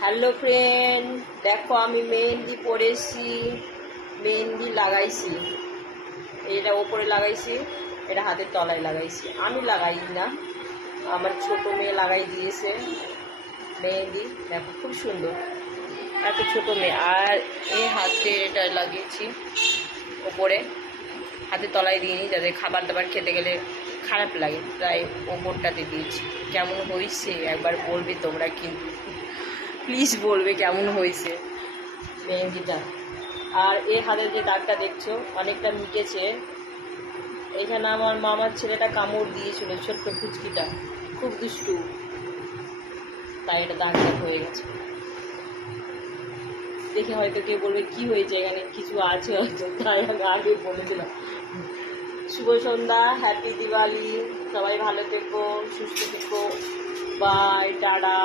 Hello friend, দেখো আমি মেহেন্দি পরেছি, মেহেন্দি লাগাইছি। এটা ওপরে লাগাইছি, এটা হাতের তলায় লাগাইছি। আমি লাগাই না, আমার ছোট মেয়ে লাগাই দিয়েছে মেহেন্দি। দেখো খুব সুন্দর, এত ছোট মেয়ে। আর এই হাতে এটা লাগিয়েছি ওপরে, হাতের তলায় দিইনি যাতে খাবার দাবার খেতে গেলে খারাপ লাগে, তাই ওপরটাতে দিয়েছি। কেমন হয়েছে একবার বলবে তোমরা, কিন্তু প্লিজ বলবে কেমন হয়েছে মেহেন্দিটা। আর এই হাতের যে দাগটা দেখছো অনেকটা মিটেছে। এখানে আমার মামার ছেলেটা কামড় দিয়েছিল, ছোট্ট ফুচকিটা, খুব দুষ্টু, তাই এটা দাগটা হয়ে গেছে। দেখে হয়তো কেউ বলবে কি হয়েছে, এখানে কিছু আছে হয়তো, তাই আমি আগে বলে দিলাম। শুভ সন্ধ্যা, হ্যাপি দিওয়ালি, সবাই ভালো থেকো, সুস্থ থেকো, বাই, টাটা।